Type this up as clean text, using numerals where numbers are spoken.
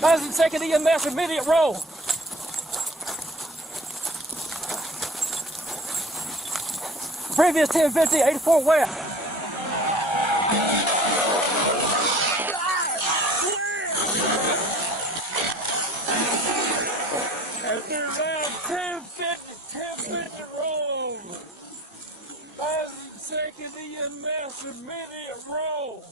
Madison 2nd EMS, immediate roll. Previous 1050, 84 West. After around 1050 roll. Madison 2nd EMS, immediate roll.